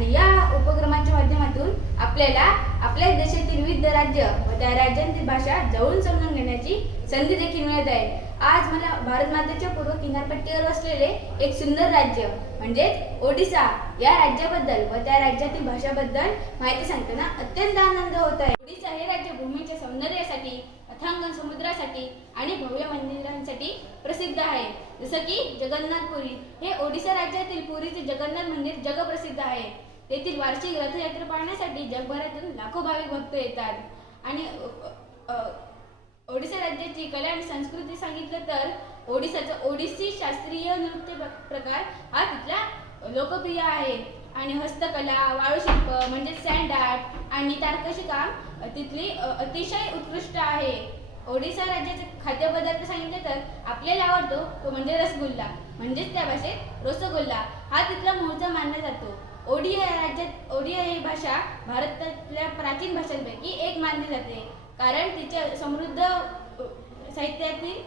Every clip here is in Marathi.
आणि या उपक्रमाच्या माध्यमातून आपल्याला आपल्या देशातील विविध राज्य व त्या राज्यांतील भाषा जवळून समजून घेण्याची संधी देखील मिळत आहे। आज मला भारत मातेच्या पूर्व किनारपट्टीवर वसलेले एक सुंदर राज्य म्हणजेच ओडिशा या राज्याबद्दल व त्या राज्यातील भाषाबद्दल माहिती सांगताना अत्यंत आनंद होत आहे। ओडिशा हे राज्य भूमीच्या सौंदर्यासाठी, अथांग समुद्रासाठी आणि भव्य मंदिरांसाठी प्रसिद्ध आहे। जसं की जगन्नाथपुरी हे ओडिशा राज्यातील पुरीचे जगन्नाथ मंदिर जगप्रसिद्ध आहे। तेथील वार्षिक रथयात्रा पाहण्यासाठी जगभरातून लाखो भाविक भक्त येतात। आणि ओडिशा राज्याची कला आणि संस्कृती सांगितलं तर ओडिशाचा ओडिसी शास्त्रीय नृत्य प्रकार हा तिथला लोकप्रिय आहे। आणि हस्तकला, वाळूशिल्प म्हणजे सँड आर्ट आणि तारकशी काम तिथली अतिशय उत्कृष्ट आहे। ओडिशा राज्याचे खाद्यपदार्थ सांगितले तर आपल्याला आवडतो तो म्हणजे रसगुल्ला, म्हणजेच त्या भाषेत रसगुल्ला हा तिथला मूळचा मानला जातो। ओडिया ही भाषा भारतातल्या प्राचीन भाषांपैकी एक मानली जाते, कारण तिच्या समृद्ध साहित्यातील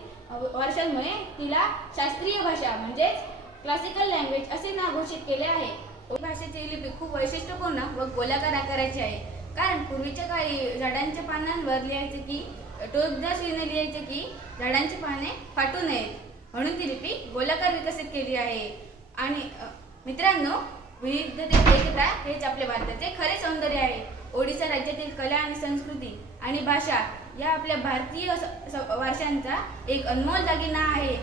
वर्षांमुळे तिला शास्त्रीय भाषा म्हणजेच क्लासिकल लँग्वेज असे नाव घोषित केले आहे। ओडिया भाषेची लिपी खूप वैशिष्ट्यपूर्ण व गोलाकार आकाराची आहे, कारण पूर्वीच्या काळी झाडांच्या पानांवर लिहायचे की टोकदार शिळेने लिहायचे की झाडांची पाने फाटू नयेत, म्हणून ती लिपी गोलाकार विकसित केली आहे। आणि मित्रांनो, विविधतेत एकता हेच आपल्या भारताचे खरे सौंदर्य आहे। ओडिशा राज्यातील कला आणि संस्कृती आणि भाषा या आपल्या भारतीय वारशांचा एक अनमोल दागिना आहे।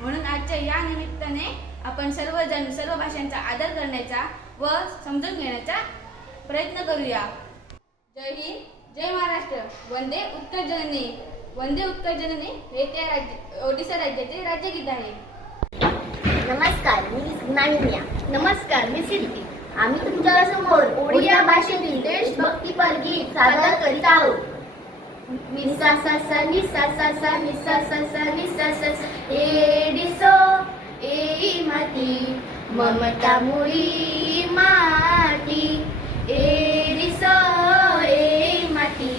म्हणून आजच्या या निमित्ताने आपण सर्वजण सर्व भाषांचा आदर करण्याचा व समजून घेण्याचा प्रयत्न करूया। जय हिंद, जय महाराष्ट्र, वंदे उत्कल जननी। वंदे उत्कल जननी हे त्या ओडिशा राज्याचे राज्यगीत आहे। नमस्कार, मी सीमानिया। नमस्कार, मी शिल्पी। आम्ही तुमच्या समोर ओडिया भाषेतील देशभक्तीपर गीत सादर करीत आहोत। निसा सा सा निसा सा सा निसा सा सा निसा सा सा एडिसो ए माती ममता मुळी माती एडिसो ए माती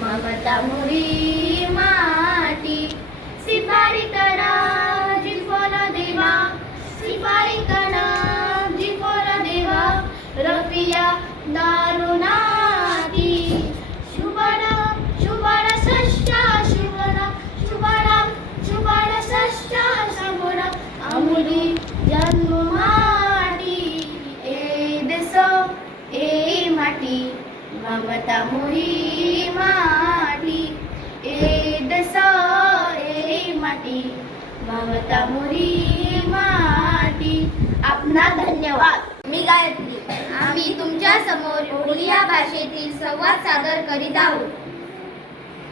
ममता मुळी माती सिपारी करा जिफोला देवा सिपारी करा जिफोला देवा रफिया दारुणाती शुभण शुभण षष्टा शुभण शुभण शुभण षष्टा शुभण अमुली जन्माटी ए देश ए माटी ममता मुळी माटी ए देश ए माटी ममता मुळी माटी। आपला धन्यवाद। मी गायत्री। आम्ही तुमच्या समोर ओडिया भाषेतील संवाद सादर करीत आहोत।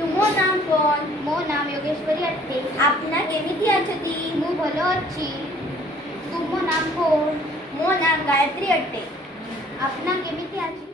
तुमो नाम कौन? मो नाम योगेश्वरी अट्टे। आपना केमिति अछती? मु भलो अच्छी। तुमो नाम कौन? मो नाम गायत्री अट्टे। आपना केमिति अछती?